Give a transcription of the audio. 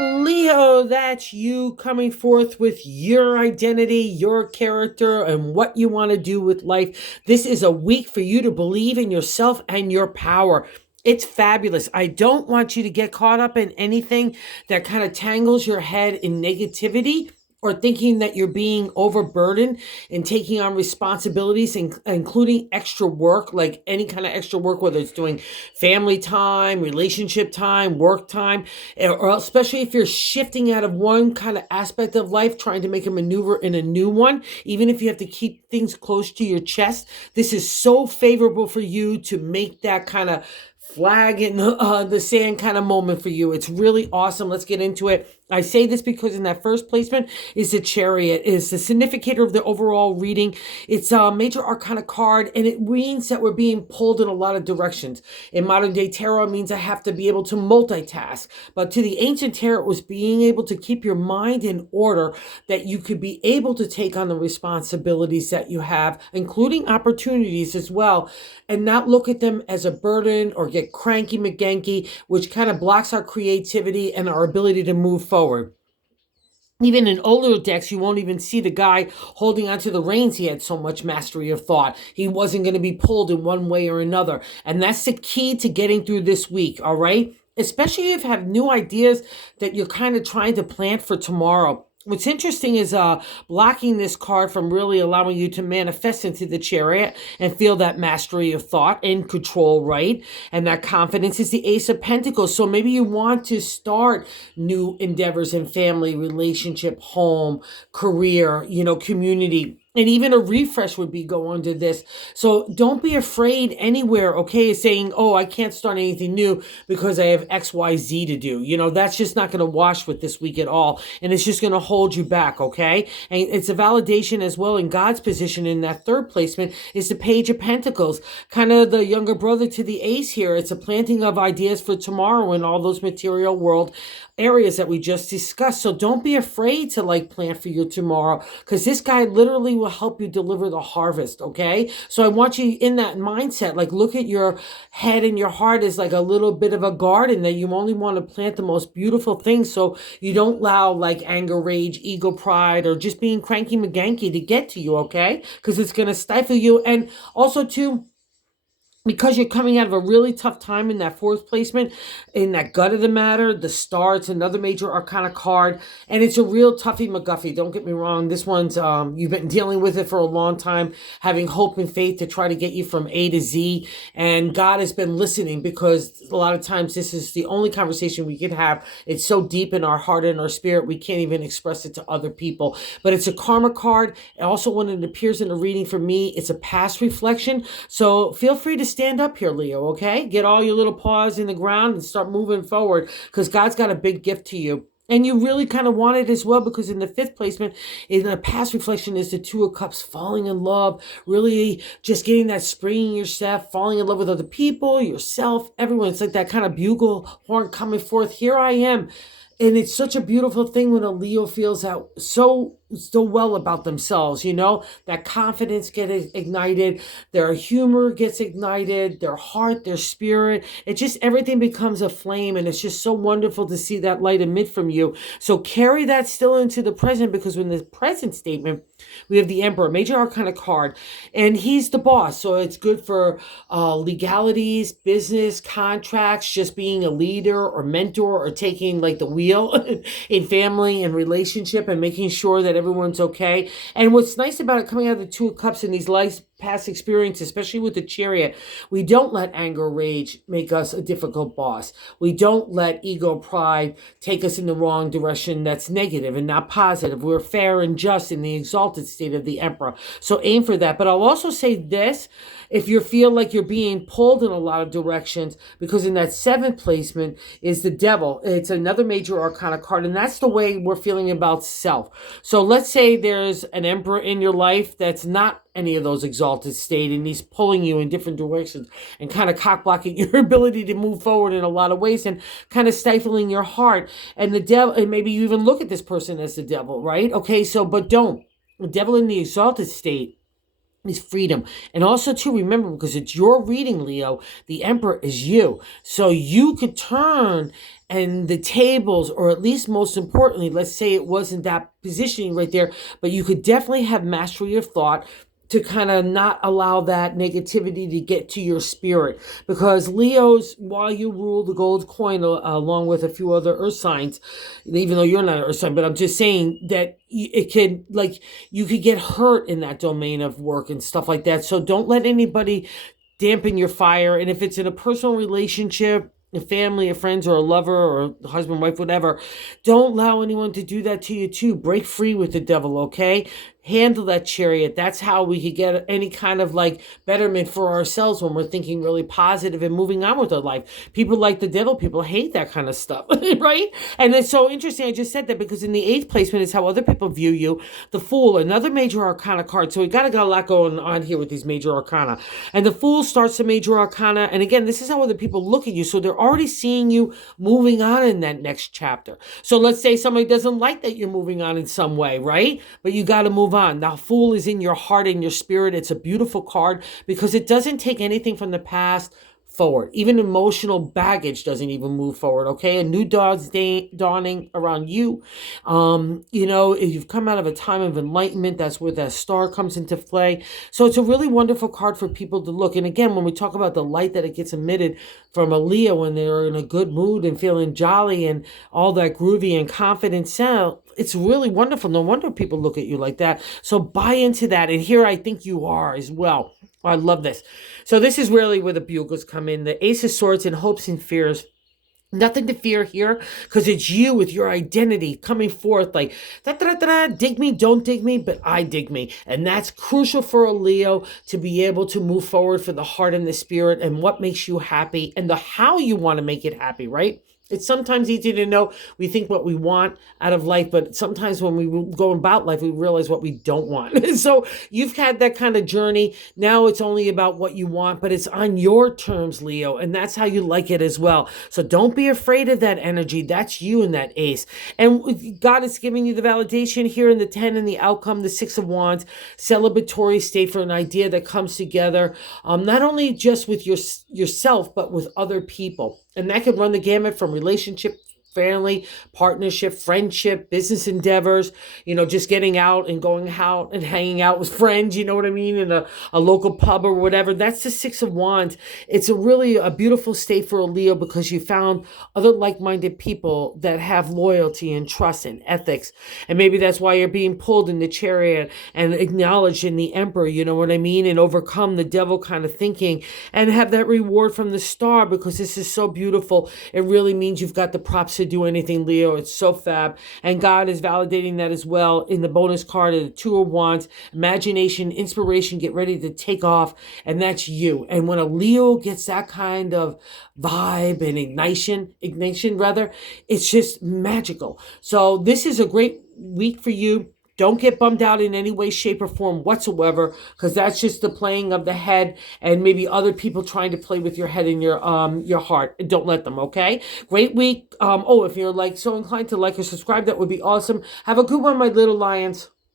Leo, that's you coming forth with your identity, your character, and what you want to do with life. This is a week for you to believe in yourself and your power. It's fabulous. I don't want you to get caught up in anything that kind of tangles your head in negativity or thinking that you're being overburdened and taking on responsibilities, including extra work, like any kind of extra work, whether it's doing family time, relationship time, work time, or especially if you're shifting out of one kind of aspect of life, trying to make a maneuver in a new one, even if you have to keep things close to your chest. This is so favorable for you to make that kind of flag in the sand kind of moment for you. It's really awesome. Let's get into it. I say this because in that first placement is the Chariot, is the significator of the overall reading. It's a major arcana card, and it means that we're being pulled in a lot of directions. In modern day tarot, it means I have to be able to multitask. But to the ancient tarot, it was being able to keep your mind in order, that you could be able to take on the responsibilities that you have, including opportunities as well, and not look at them as a burden or get cranky McGanky, which kind of blocks our creativity and our ability to move forward. Even in older decks, you won't even see the guy holding onto the reins. He had so much mastery of thought. He wasn't going to be pulled in one way or another. And that's the key to getting through this week, all right? Especially if you have new ideas that you're kind of trying to plant for tomorrow. What's interesting is blocking this card from really allowing you to manifest into the Chariot and feel that mastery of thought and control, right? And that confidence is the Ace of Pentacles. So maybe you want to start new endeavors in family, relationship, home, career, community. And even a refresh would be go under this. So don't be afraid anywhere, okay, saying, oh, I can't start anything new because I have XYZ to do. That's just not going to wash with this week at all. And it's just going to hold you back, okay? And it's a validation as well in God's position in that third placement is the Page of Pentacles, kind of the younger brother to the Ace here. It's a planting of ideas for tomorrow in all those material world areas that we just discussed. So don't be afraid to plant for your tomorrow, because this guy literally will help you deliver the harvest, okay? So I want you in that mindset, look at your head and your heart as like a little bit of a garden that you only want to plant the most beautiful things, so you don't allow anger, rage, ego, pride, or just being cranky McGanky to get to you, okay? Because it's going to stifle you. And also too, because you're coming out of a really tough time in that fourth placement, in that gut of the matter, the Star, it's another major arcana card, and it's a real toughie McGuffie. Don't get me wrong. This one's, you've been dealing with it for a long time, having hope and faith to try to get you from A to Z, and God has been listening, because a lot of times this is the only conversation we can have. It's so deep in our heart and our spirit, we can't even express it to other people. But it's a karma card. And also when it appears in a reading for me, it's a past reflection. So feel free to stand up here, Leo, okay? Get all your little paws in the ground and start moving forward, because God's got a big gift to you. And you really kind of want it as well, because in the fifth placement, in the past reflection, is the Two of Cups, falling in love, really just getting that spring in yourself, falling in love with other people, yourself, everyone. It's like that kind of bugle horn coming forth. Here I am. And it's such a beautiful thing when a Leo feels out so well about themselves, that confidence gets ignited, their humor gets ignited, their heart, their spirit. It just, everything becomes a flame, and it's just so wonderful to see that light emit from you. So carry that still into the present, because in the present statement, we have the Emperor, major arcana card, and he's the boss. So it's good for legalities, business, contracts, just being a leader or mentor, or taking the wheel in family and relationship, and making sure that everyone's okay. And what's nice about it, coming out of the Two of Cups in these past experience, especially with the Chariot, we don't let anger, rage make us a difficult boss. We don't let ego, pride take us in the wrong direction that's negative and not positive. We're fair and just in the exalted state of the Emperor. So aim for that. But I'll also say this, if you feel like you're being pulled in a lot of directions, because in that seventh placement is the Devil. It's another major arcana card, and that's the way we're feeling about self. So let's say there's an Emperor in your life that's not any of those exalted state, and he's pulling you in different directions and kind of cock blocking your ability to move forward in a lot of ways, and kind of stifling your heart. And the devil, and maybe you even look at this person as the devil, right? Okay, so but don't. The devil in the exalted state is freedom. And also to remember, because it's your reading, Leo, the Emperor is you. So you could turn and the tables, or at least most importantly, let's say it wasn't that positioning right there, but you could definitely have mastery of thought to kind of not allow that negativity to get to your spirit. Because Leos, while you rule the gold coin along with a few other earth signs, even though you're not an earth sign, but I'm just saying that it could, like, you could get hurt in that domain of work and stuff like that. So don't let anybody dampen your fire. And if it's in a personal relationship, a family, a friends, or a lover, or a husband, wife, whatever, don't allow anyone to do that to you too. Break free with the devil, okay? Handle that chariot. That's how we could get any kind of like betterment for ourselves when we're thinking really positive and moving on with our life. People like the devil, people hate that kind of stuff, right? And it's so interesting. I just said that because in the eighth placement is how other people view you. The Fool, another major arcana card. So we got a lot going on here with these major arcana. And the Fool starts the major arcana. And again, this is how other people look at you. So they're already seeing you moving on in that next chapter. So let's say somebody doesn't like that you're moving on in some way, right? But you got to move on. Now, Fool is in your heart and your spirit. It's a beautiful card because it doesn't take anything from the past forward. Even emotional baggage doesn't even move forward, okay? A new dawn's dawning around you. You've come out of a time of enlightenment. That's where that star comes into play. So it's a really wonderful card for people to look. And again, when we talk about the light that it gets emitted from a Leo when they're in a good mood and feeling jolly and all that groovy and confident sound, it's really wonderful. No wonder people look at you like that. So buy into that. And here I think you are as well. I love this. So this is really where the bugles come in. The Ace of Swords and hopes and fears. Nothing to fear here because it's you with your identity coming forth like, da, da, da, da, dig me, don't dig me, but I dig me. And that's crucial for a Leo to be able to move forward for the heart and the spirit and what makes you happy and the how you want to make it happy, right? It's sometimes easy to know we think what we want out of life, but sometimes when we go about life, we realize what we don't want. So you've had that kind of journey. Now it's only about what you want, but it's on your terms, Leo, and that's how you like it as well. So don't be afraid of that energy. That's you in that ace. And God is giving you the validation here in the 10 and the outcome, the 6 of Wands, celebratory state for an idea that comes together, not only just with yourself, but with other people. And that could run the gamut from relationship, family, partnership, friendship, business endeavors, just getting out and going out and hanging out with friends, you know what I mean, in a local pub or whatever. That's the 6 of Wands. It's a beautiful state for a Leo because you found other like-minded people that have loyalty and trust and ethics. And maybe that's why you're being pulled in the chariot and acknowledged in the Emperor, you know what I mean, and overcome the devil kind of thinking and have that reward from the star because this is so beautiful. It really means you've got the props to do anything, Leo. It's so fab. And God is validating that as well in the bonus card of the 2 of Wands. Imagination, inspiration, get ready to take off. And that's you. And when a Leo gets that kind of vibe and ignition rather, it's just magical. So this is a great week for you. Don't get bummed out in any way, shape, or form whatsoever, because that's just the playing of the head and maybe other people trying to play with your head and your heart. Don't let them, okay? Great week. If you're so inclined to like or subscribe, that would be awesome. Have a good one, my little lions.